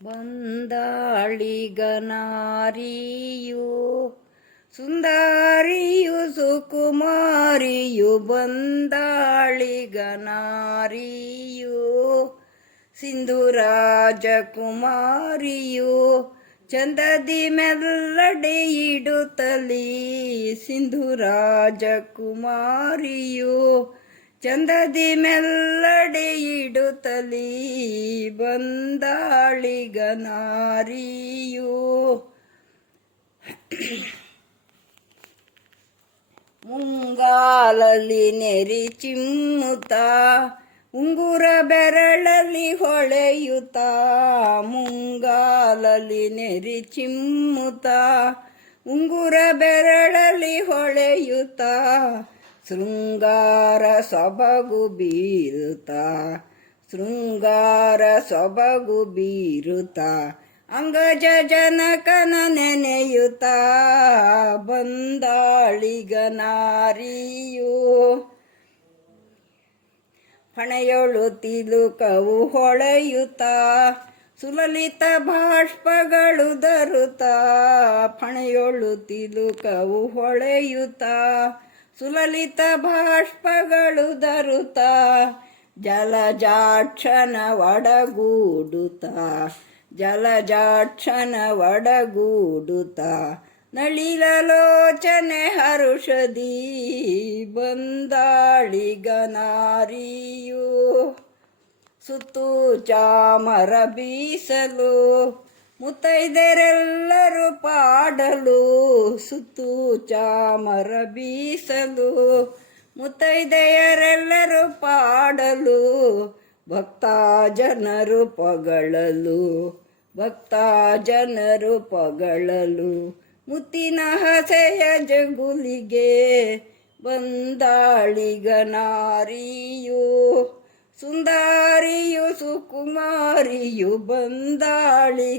ಬಂದಾಳಿಗನಾರಿಯು ಸುಂದರಿಯು ಸುಕುಮಾರಿಯು ಬಂದಾಳಿಗನಾರಿಯು ಸಿಂಧುರಾಜಕುಮಾರಿಯು ಚಂದದಿ ಮೆಲ್ಲಡೆ ಇಡುತ್ತಲೀ ಸಿಂಧುರಾಜಕುಮಾರಿಯು ಚಂದದಿ ಮೆಲ್ಲಡೆ ಇಡುತ್ತಲೀ ಬಂದಾಳಿಗನಾರಿಯು ಮುಂಗಾಲಲ್ಲಿ Neri ಚಿಮ್ಮುತ್ತ ಉಂಗುರ ಬೆರಳಲ್ಲಿ ಹೊಳೆಯುತ್ತ ಮುಂಗಾಲಲ್ಲಿ Neri ಚಿಮ್ಮುತ್ತ ಉಂಗುರ ಬೆರಳಲ್ಲಿ ಹೊಳೆಯುತ್ತ ಶೃಂಗಾರ ಸೊಬಗು ಬೀರುತ್ತ ಶೃಂಗಾರ ಸೊಬಗು ಬೀರುತ್ತ ಅಂಗಜ ಜನಕನ ನೆನೆಯುತ್ತ ಬಂದಾಳಿಗನಾರಿಯು ಹಣೆಯೊಳು ತಿಲುಕವು ಹೊಳೆಯುತ್ತ ಸುಲಲಿತ ಬಾಷ್ಪಗಳು ಧರುತ್ತ ಫಣೆಯೊಳು ತಿಲುಕವು ಹೊಳೆಯುತ್ತ ಸುಲಲಿತ ಬಾಷ್ಪಗಳು ಧರುತ್ತ ಜಲಜಾಕ್ಷನ ಒಡಗೂಡುತ್ತ ಜಲಜಾಕ್ಷನ ಒಡಗೂಡುತ್ತ ನಳಿಲಲೋಚನೆ ಹರುಷದಿ ಬಂದಾಳಿಗನಾರಿಯು ಸುತ್ತು ಚಾಮರ ಬೀಸಲು ಮುತ್ತೈದೆರೆಲ್ಲರೂ ಪಾಡಲು ಸುತ್ತು ಚಾಮರ ಬೀಸಲು ಮುತ್ತೈದೆಯರೆಲ್ಲರೂ ಪಾಡಲು ಭಕ್ತ ಜನರು ಪೊಗಳಲು ಭಕ್ತ ಜನರು ಪೊಗಳಲು ಮುತ್ತಿನ ಹಸೆಯ ಜಗುಲಿಗೆ ಬಂದಾಳಿಗನಾರಿಯು ಸುಂದರಿಯು ಸುಕುಮಾರಿಯು ಬಂದಾಳಿಗನಾರಿಯು